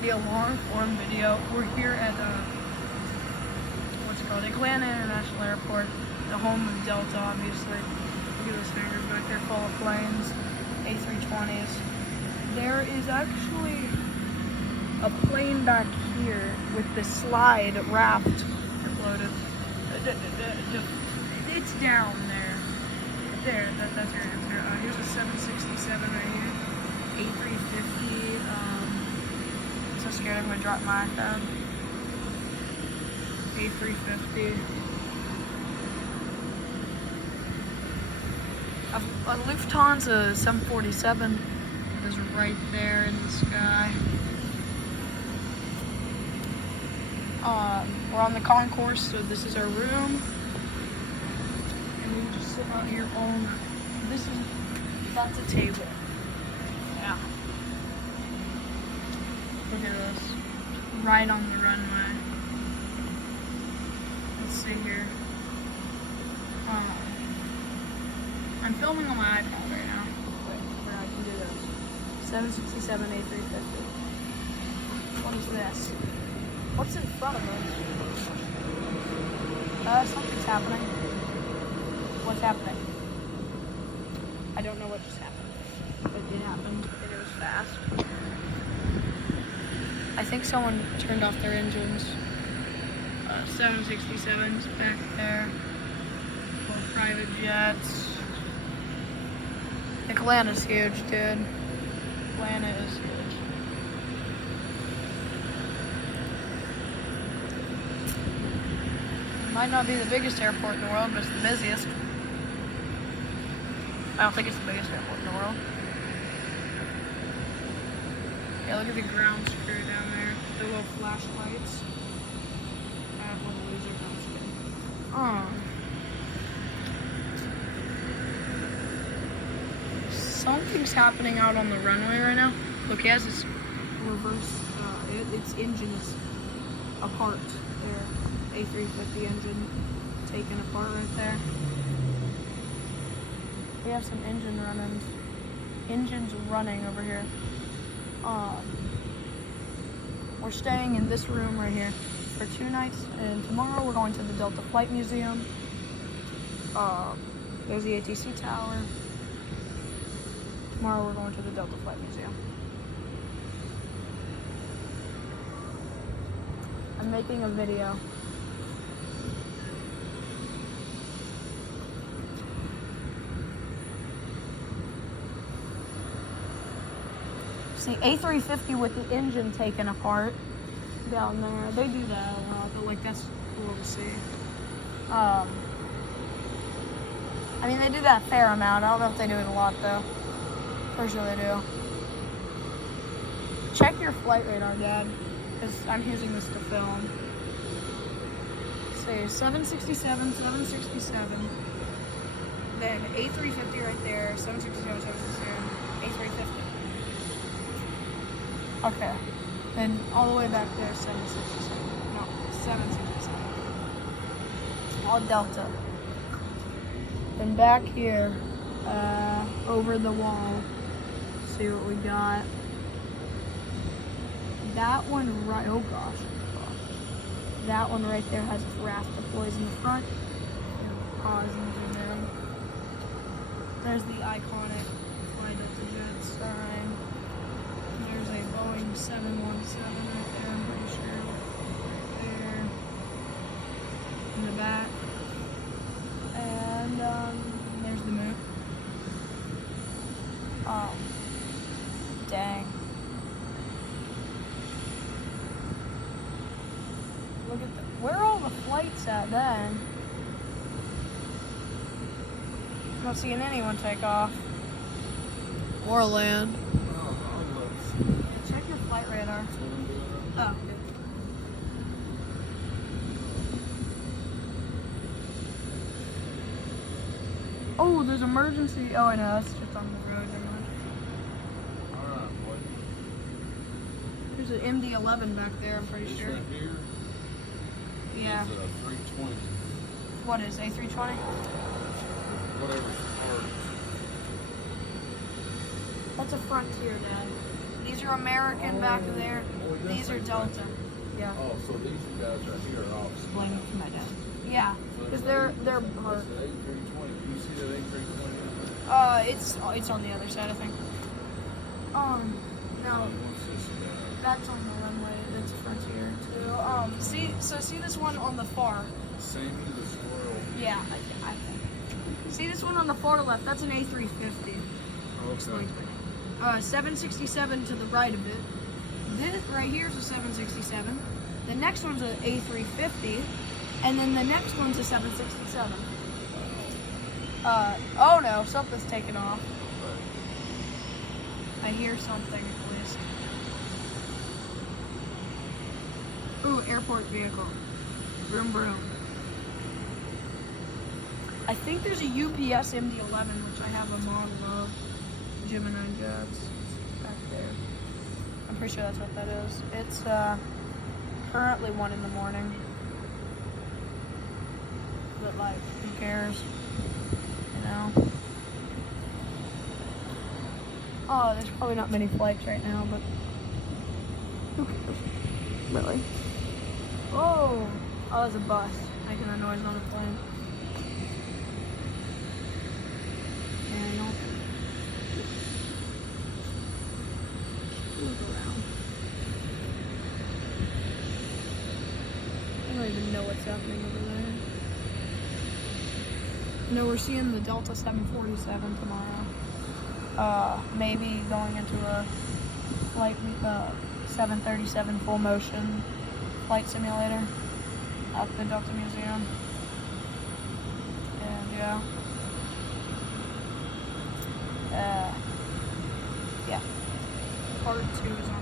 be a long form video. We're here at what's it called? Atlanta International Airport, the home of Delta, obviously. Look at those fingers back there full of planes, A320s. There is actually a plane back here with the slide raft floated. It's down there. That's right. Here's a 767 right here. A350. I'm so scared I'm gonna drop my iPad. A350. A Lufthansa 747 is right there in the sky. We're on the concourse, so this is our room. And we just sit out here on, that's a table. Yeah. Look at this. Right on the runway. Let's see here. I'm filming on my iPad right now. Wait, I can do this. 767 A350. What is this? What's in front of us? Something's happening. What's happening? I don't know what just happened, but it happened, and it was fast. I think someone turned off their engines. 767's back there. More private jets. Atlanta's huge, dude. Atlanta is huge. Might not be the biggest airport in the world, but it's the busiest. I don't think it's the biggest airport in the world. Yeah, look at the ground crew down there. The little flashlights. I have one loser, I'm just kidding. Something's happening out on the runway right now. Look, he has this reverse, its engines apart there. A350 engine taken apart right there. We have some engines running over here. We're staying in this room right here for 2 nights, and tomorrow we're going to the Delta Flight Museum. There's the ATC Tower. Tomorrow we're going to the Delta Flight Museum. I'm making a video. See, A350 with the engine taken apart down there. They do that a lot, but like that's cool to see. I mean, they do that a fair amount. I don't know if they do it a lot though. Pretty sure they do. Check your flight radar, Dad, because I'm using this to film. See, 767, 767. Then A350 right there, 767, 767, A350. Okay, then all the way back there, 767. No, 767. All Delta. Then back here, over the wall, see what we got. That one right, oh gosh. That one right there has its raft deploys in the front. Pause and zoom in. There's the iconic Fly Delta Jet sign. There's a Boeing 717 right there, I'm pretty sure. Right there. In the back. And there's the moon. Oh. Dang. Look at where are all the flights at then? I'm not seeing anyone take off. Or land. Check your flight radar. Oh, good. Oh, there's emergency. Oh, I know, that's just on the road. Alright, boy. There's an MD-11 back there, I'm pretty sure. Right here. Yeah. It's a 320. What is A320? Whatever's hard. That's a Frontier, Dad. These are American back there. these are Delta. Yeah. Oh, so these guys right here are off. Explain it to my dad. Yeah, because they're hard. That's an A320. Do you see that A320? It's on the other side, I think. No, What's this guy? that's on the runway. That's Frontier too. See this one on the far. Same as the swirl. Yeah, I think. See this one on the far left? That's an A350. Okay. 767 to the right of it. This right here is a 767. The next one's an A350, and then the next one's a 767. Oh no, something's taken off. I hear something at least. Ooh, airport vehicle. Vroom vroom. I think there's a UPS MD-11, which I have a model of. Gemini jets back there. I'm pretty sure that's what that is. It's currently 1 in the morning. But like, who cares? You know? Oh, there's probably not many flights right now, but who cares? Really? Oh, that was a bus making a noise on the plane. And no. Look around. I don't even know what's happening over there. No, we're seeing the Delta 747 tomorrow. Maybe going into a flight 737 full motion flight simulator at the Delta Museum. And yeah. Yeah. Part 2 is on.